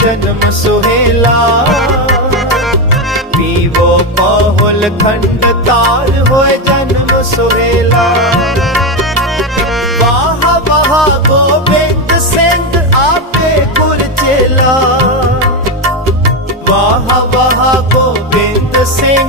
ਜਨਮ ਸੁਹੇਲਾ ਪੀਵੋ ਪਹੁਲ ਖੰਡ ਤਾਲ ਹੋਏ ਜਨਮ ਸੁਹੇਲਾ ਵਾਹ ਵਾਹ ਗੋਬਿੰਦ ਸਿੰਘ ਆਪੇ ਕੁਲ ਵਾਹ ਵਾਹ ਗੋਬਿੰਦ ਸਿੰਘ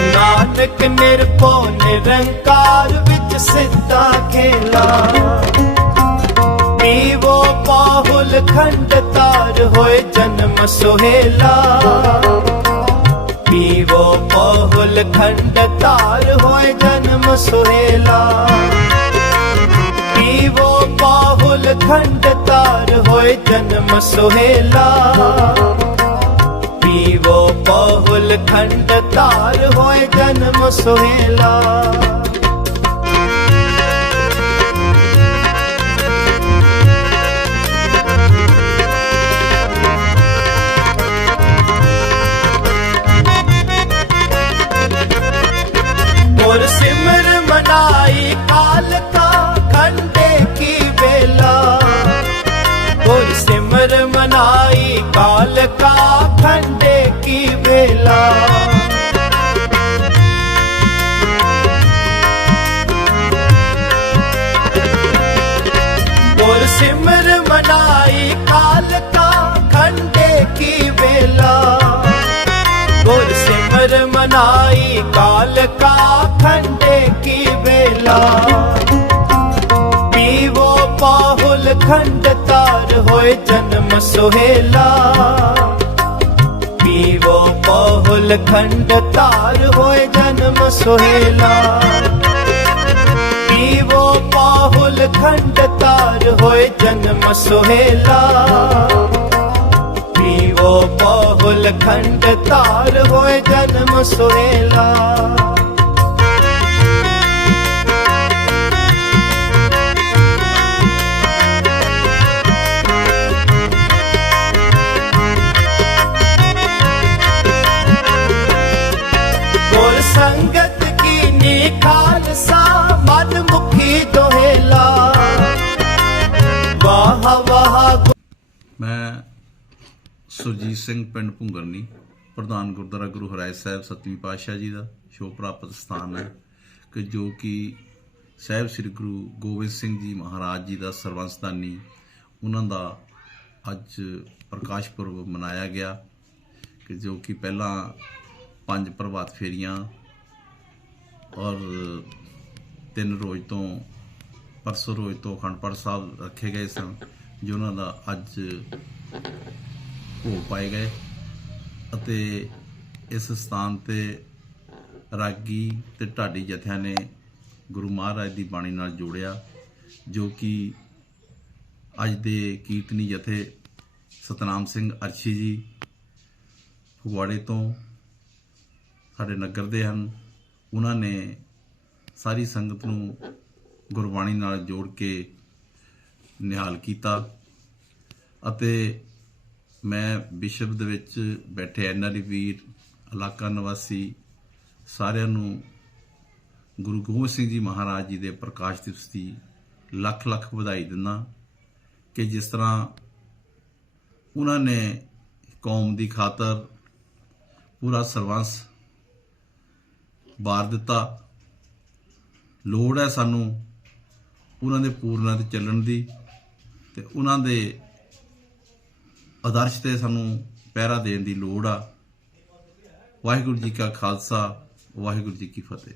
ਨਾਨਕ ਨਿਰਭਉ ਨਿਰੰਕਾਰ ਵਿੱਚ ਸਿੱਧਾ ਖੇਲਾ। ਪੀਵੋ ਪਾਹੁਲ ਖੰਡ ਤਾਰ ਹੋਏ ਜਨਮ ਸੁਹੇਲਾ। ਪੀਵੋ ਪਾਹੁਲ ਖੰਡ ਤਾਰ ਹੋਏ ਜਨਮ ਸੁਹੇਲਾ। ਪੀਵੋ ਪਾਹੁਲ ਖੰਡ ਤਾਰ ਹੋਏ ਜਨਮ ਸੁਹੇਲਾ। ਪੀਵੋ ਪਾਹੁਲ ਖੰਡ ਤਾਰ ਹੋਏ ਜਨਮ ਸੁਹੇਲਾ। ਗੁਰ ਸਿਮਰ ਮਨਾਈ ਕਾਲ ਕਾ ਖੰਡੇ ਕੀ ਵੇਲਾ। ਗੁਰ ਸਿਮਰ ਮਨਾਈ ਕਾਲ ਕਾ ਖੰਡੇ ਕੀ ਵੇਲਾ। ਪੀਵੋ ਪਾਹੁਲ ਖੰਡ ਤਾਰ ਹੋਏ ਜਨਮ ਸੁਹੇਲਾ। ਪੀਵੋ ਪਾਹੁਲ ਖੰਡ ਤਾਰ ਹੋਏ ਜਨਮ ਸੁਹੇਲਾ। ਪੀਵੋ ਖੰਡ ਤਾਰ ਹੋਏ ਜਨਮ ਸੁਹੇਲਾ। ਪੀਵੋ ਬਹੁਲ ਖੰਡ ਤਾਰ ਹੋਏ ਜਨਮ ਸੁਹੇਲਾ। ਗੁਰ ਸੰਗਤ ਕੀ ਸੁਰਜੀਤ ਸਿੰਘ ਪਿੰਡ ਭੁੰਗਰਨੀ, ਪ੍ਰਧਾਨ ਗੁਰਦੁਆਰਾ ਗੁਰੂ ਹਰਾਇ ਸਾਹਿਬ ਸਤਵੀਂ ਪਾਤਸ਼ਾਹ ਜੀ ਦਾ ਸ਼ੋਭ ਪ੍ਰਾਪਤ ਸਥਾਨ ਹੈ ਕਿ ਜੋ ਕਿ ਸਾਹਿਬ ਸ੍ਰੀ ਗੁਰੂ ਗੋਬਿੰਦ ਸਿੰਘ ਜੀ ਮਹਾਰਾਜ ਜੀ ਦਾ ਸਰਵੰਸਦਾਨੀ ਉਹਨਾਂ ਦਾ ਅੱਜ ਪ੍ਰਕਾਸ਼ ਪੁਰਬ ਮਨਾਇਆ ਗਿਆ ਕਿ ਜੋ ਕਿ ਪਹਿਲਾਂ ਪੰਜ ਪ੍ਰਭਾਤ ਫੇਰੀਆਂ ਔਰ ਤਿੰਨ ਰੋਜ਼ ਤੋਂ ਪਰਸੋਂ ਰੋਜ਼ ਤੋਂ ਅਖੰਡ ਪਾਠ ਸਾਹਿਬ ਰੱਖੇ ਗਏ ਸਨ ਜੋ ਉਹਨਾਂ ਦਾ ਅੱਜ ਭੋਗ ਪਾਏ ਗਏ ਅਤੇ ਇਸ ਸਥਾਨ ਤੇ ਰਾਗੀ ਤੇ ਢਾਡੀ ਜਥਿਆਂ ਨੇ ਗੁਰੂ ਮਹਾਰਾਜ ਦੀ ਬਾਣੀ ਨਾਲ ਜੋੜਿਆ, ਜੋ ਕਿ ਅੱਜ ਦੇ ਕੀਰਤਨੀ ਜਥੇ ਸਤਨਾਮ ਸਿੰਘ ਅਰਸ਼ੀ ਜੀ ਫਗਵਾੜੇ ਤੋਂ ਸਾਡੇ ਨਗਰ ਦੇ ਹਨ। ਉਹਨਾਂ ਨੇ ਸਾਰੀ ਸੰਗਤ ਨੂੰ ਗੁਰਬਾਣੀ ਨਾਲ ਜੋੜ ਕੇ ਨਿਹਾਲ ਕੀਤਾ ਅਤੇ ਮੈਂ ਵਿਸ਼ਵ ਦੇ ਵਿੱਚ ਬੈਠੇ ਐਨਆਰਈ ਵੀਰ, ਇਲਾਕਾ ਨਿਵਾਸੀ, ਸਾਰਿਆਂ ਨੂੰ ਗੁਰੂ ਗੋਬਿੰਦ ਸਿੰਘ ਜੀ ਮਹਾਰਾਜ ਜੀ ਦੇ ਪ੍ਰਕਾਸ਼ ਦਿਵਸ ਦੀ ਲੱਖ ਲੱਖ ਵਧਾਈ ਦਿੰਦਾ ਕਿ ਜਿਸ ਤਰ੍ਹਾਂ ਉਹਨਾਂ ਨੇ ਕੌਮ ਦੀ ਖਾਤਰ ਪੂਰਾ ਸਰਵੰਸ ਵਾਰ ਦਿੱਤਾ। ਲੋੜ ਹੈ ਸਾਨੂੰ ਉਹਨਾਂ ਦੇ ਪੂਰਨਾਂ ਤੇ ਚੱਲਣ ਦੀ ਤੇ ਉਹਨਾਂ ਦੇ ਆਦਰਸ਼ ਤੇ ਸਾਨੂੰ ਪਹਿਰਾ ਦੇਣ ਦੀ ਲੋੜ ਆ। ਵਾਹਿਗੁਰੂ ਜੀ ਕਾ ਖਾਲਸਾ, ਵਾਹਿਗੁਰੂ ਜੀ ਕੀ ਫਤਿਹ।